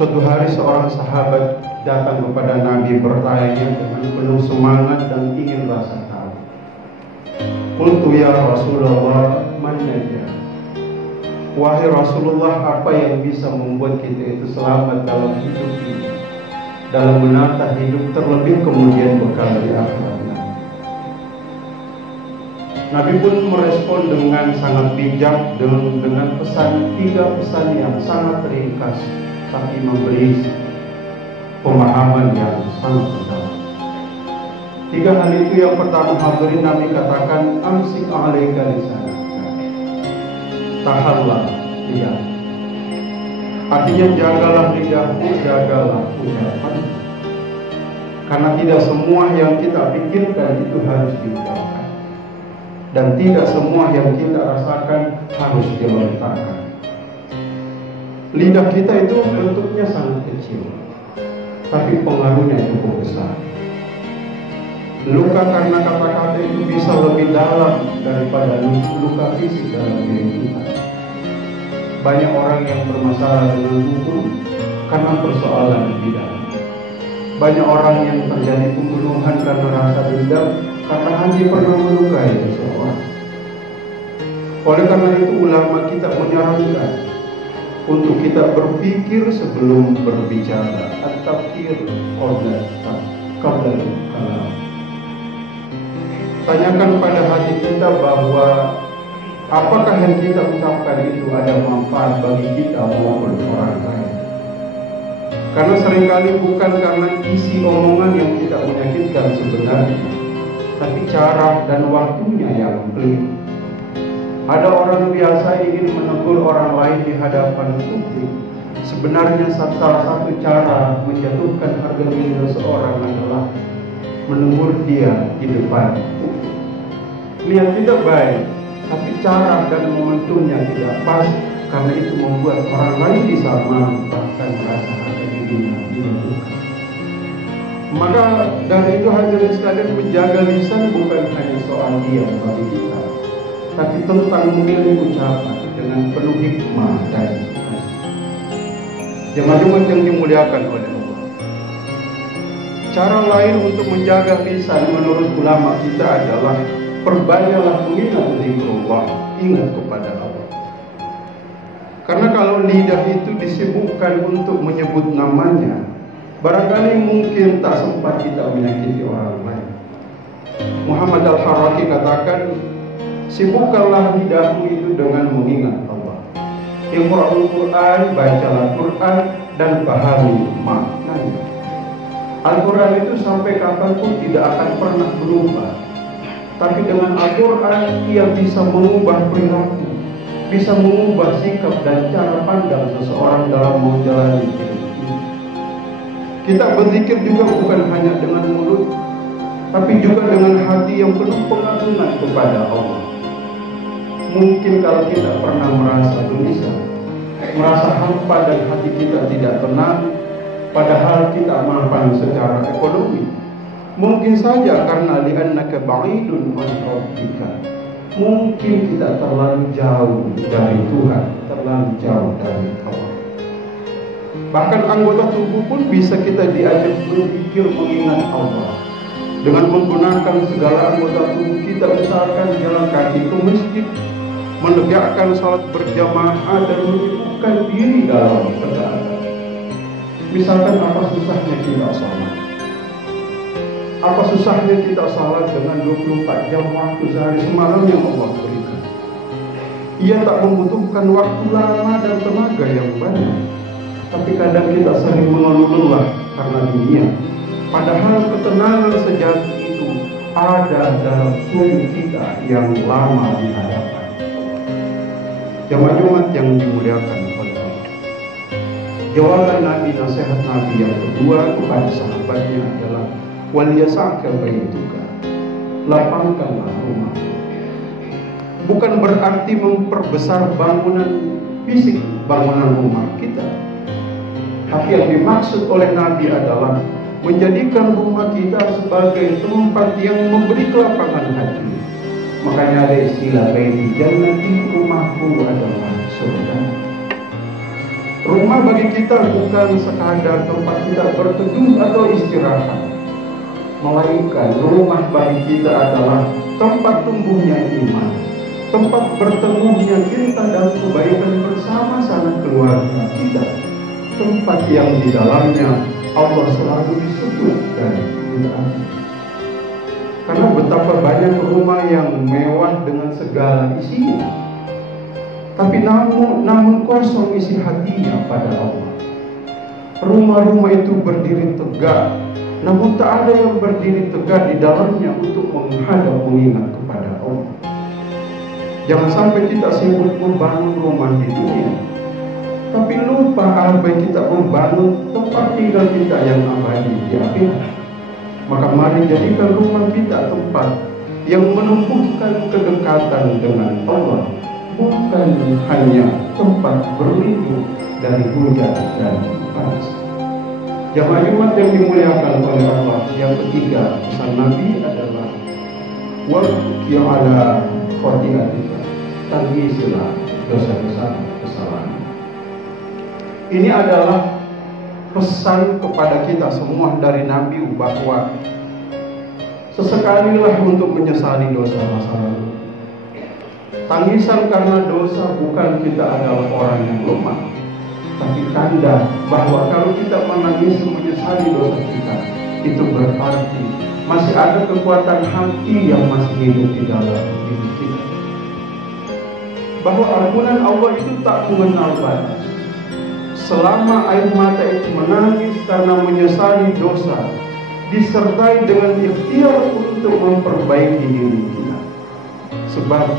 Suatu hari seorang sahabat datang kepada Nabi bertanya dengan penuh semangat dan ingin rasa tahu. Qultu ya Rasulullah, man najah? Wahai Rasulullah, apa yang bisa membuat kita itu selamat dalam hidup ini, dalam menata hidup terlebih kemudian bekal di akhirat nanti? Nabi pun merespon dengan sangat bijak dengan tiga pesan yang sangat ringkas, tapi memberi pemahaman yang sangat mendalam. Tiga hal itu, yang pertama hadirin, Nabi katakan amsik alaika lisanaka, tahanlah lidah. Artinya jagalah lidahmu, jagalah ucapan, karena tidak semua yang kita pikirkan itu harus diucapkan, dan tidak semua yang kita rasakan harus dilontarkan. Lidah kita itu bentuknya sangat kecil, tapi pengaruhnya cukup besar. Luka karena kata-kata itu bisa lebih dalam daripada luka fisik dalam diri kita. Banyak orang yang bermasalah dengan hukum karena persoalan lidah. Banyak orang yang terjadi pembunuhan karena rasa dendam, karena hanya pernah melukai seseorang. Oleh karena itu ulama kita menyarankan untuk kita berpikir sebelum berbicara, at-tafkir qabla kalam. Tanyakan pada hati kita bahwa apakah yang kita ucapkan itu ada manfaat bagi kita maupun orang lain. Karena seringkali bukan karena isi omongan yang tidak menyakitkan sebenarnya, tapi cara dan waktunya yang keliru. Ada orang biasa ingin menegur orang lain di hadapan publik. Sebenarnya salah satu cara menjatuhkan harga diri seseorang adalah menegur dia di depan publik. Niat tidak baik, tapi cara dan momentumnya tidak pas, karena itu membuat orang lain bisa bahkan merasa harga dirinya dirugikan. Maka dari itu hadirin sekalian, menjaga lisan bukan hanya soal diam bagi kita, tapi tentang memilih ucapan dengan penuh hikmah dan kasih. Jemaah yang dimuliakan oleh Allah, cara lain untuk menjaga lisan menurut ulama kita adalah perbanyaklah mengingat zikrullah, ingat kepada Allah. Karena kalau lidah itu disibukkan untuk menyebut namanya, barangkali mungkin tak sempat kita menyakiti orang lain. Muhammad Al-Haraki katakan, sibukkanlah lidahmu itu dengan mengingat Allah. Iqra'ul Quran, bacalah Quran dan pahami maknanya. Al-Quran itu sampai kapanpun tidak akan pernah berubah. Tapi dengan Al-Quran ia bisa mengubah perilaku, bisa mengubah sikap dan cara pandang seseorang dalam menjalani hidup ini. Kita berzikir juga bukan hanya dengan mulut, tapi juga dengan hati yang penuh pengagungan kepada Allah. Mungkin kalau kita pernah merasa gelisah, merasa hampa dan hati kita tidak tenang, padahal kita mampu secara ekonomi, mungkin saja karena li'annaka ba'idun an rabbika, mungkin kita terlalu jauh dari Tuhan, terlalu jauh dari Allah. Bahkan anggota tubuh pun bisa kita diajak berpikir mengingat Allah dengan menggunakan segala anggota tubuh kita, misalkan jalan kaki ke masjid, menegakkan salat berjamaah dan menyibukkan diri dalam ibadah. Misalkan apa susahnya kita salat? Apa susahnya kita salat dengan 24 jam waktu sehari semalam yang Allah berikan? Ia tak membutuhkan waktu lama dan tenaga yang banyak. Tapi kadang kita sering mengeluh lelah karena dunia. Padahal ketenangan sejati itu ada dalam tubuh kita yang lama di hadapan. Jemaat yang dimuliakan oleh Allah, jawaban Nabi, nasihat Nabi yang kedua kepada sahabatnya adalah waliyasa'ka baituka, lapangkanlah rumah. Bukan berarti memperbesar bangunan fisik, bangunan rumah kita, tapi yang dimaksud oleh Nabi adalah menjadikan rumah kita sebagai tempat yang memberi kelapangan hati. Makanya ada istilah baiti jannati, rumahku adalah surga. Rumah bagi kita bukan sekadar tempat kita berteduh atau istirahat, melainkan rumah bagi kita adalah tempat tumbuhnya iman, tempat bertemunya cinta dan kebaikan bersama sanak keluarga kita, tempat yang di dalamnya Allah selalu disebut dan ditaati. Karena betapa banyak rumah yang mewah dengan segala isinya, tapi namun kosong isi hatinya pada Allah. Rumah-rumah itu berdiri tegak, namun tak ada yang berdiri tegak di dalamnya untuk menghadap mengingat kepada Allah. Jangan sampai kita sibuk membangun rumah di dunia, tapi lupa abai kita membangun tempat tinggal kita yang abadi di akhirat. Maka mari jadikan rumah kita tempat yang menumbuhkan kedekatan dengan Allah, bukan hanya tempat berlindung dari hujan dan panas. Jamaah Jumat yang dimuliakan oleh Allah, yang ketiga pesan Nabi adalah wabki ala khati'atika, tangisilah dosa-dosa kesalahan. Ini adalah pesan kepada kita semua dari Nabi bahwa sesekalilah untuk menyesali dosa masa lalu. Tangisan karena dosa bukan kita adalah orang yang lemah, tapi tanda bahwa kalau kita menangis menyesali dosa kita, itu berarti masih ada kekuatan hati yang masih hidup di dalam diri kita. Bahwa ampunan Allah itu tak mengenal batas. Selama air mata itu menangis karena menyesali dosa, disertai dengan ikhtiar untuk memperbaiki diri kita. Sebab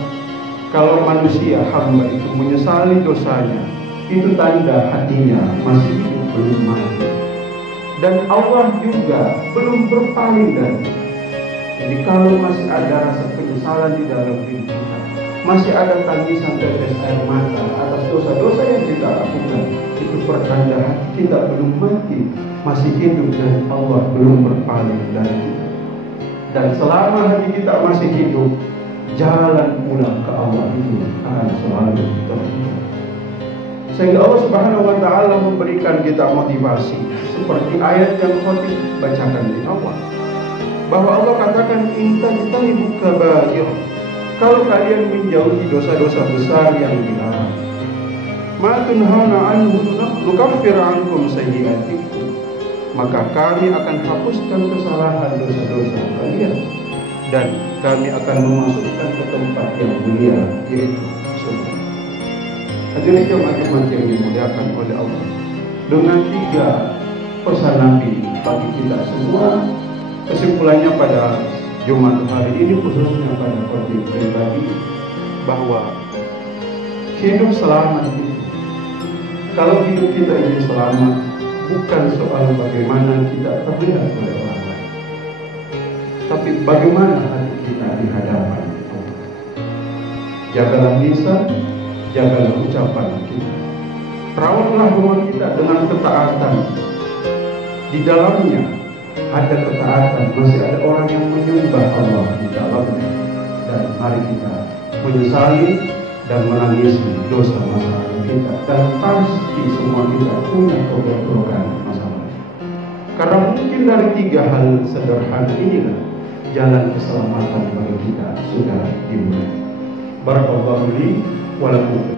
kalau manusia hamba itu menyesali dosanya, itu tanda hatinya masih hidup, belum mati. Dan Allah juga belum berpaling dari kita. Jadi kalau masih ada rasa penyesalan di dalam diri kita, masih ada tangisan tetes air mata atas dosa-dosa yang kita lakukan, itu pertanda hati kita belum mati, masih hidup, dan Allah belum berpaling dari kita. Dan selama hati kita masih hidup, jalan pulang ke Allah itu akan selalu terbuka. Sehingga Allah Subhanahu wa Ta'ala memberikan kita motivasi seperti ayat yang khotib bacakan di awal, bahwa Allah katakan intajtanibu kaba'ir, kalau kalian menjauhi dosa-dosa besar yang dilarang, ma tunhauna anhu nukaffir ankum sayyi'atikum, maka kami akan hapuskan kesalahan dosa-dosa kalian, dan kami akan memasukkan ke tempat yang mulia, yaitu surga. Hadirin jemaat yang dimuliakan oleh Allah, dengan 3 pesan Nabi bagi kita semua, kesimpulannya pada Jumat hari ini, khususnya pada khotib pribadi, bahwa hidup selamat itu, kalau hidup kita ini selamat, bukan soal bagaimana kita terlihat oleh orang lain, tapi bagaimana hati kita di hadapan Allah. Jagalah lisan, jagalah ucapan kita. Rawatlah rumah kita dengan ketaatan. Di dalamnya ada ketaatan, masih ada orang yang menyembah Allah di dalamnya. Dan mari kita menyesali dan menangisi dosa masa lalu kita. Dan pasti semua kita punya kebaikan masa lalu. Karena mungkin dari 3 hal sederhana inilah jalan keselamatan bagi kita sudah dimulai. Barakallahu li wa lakum.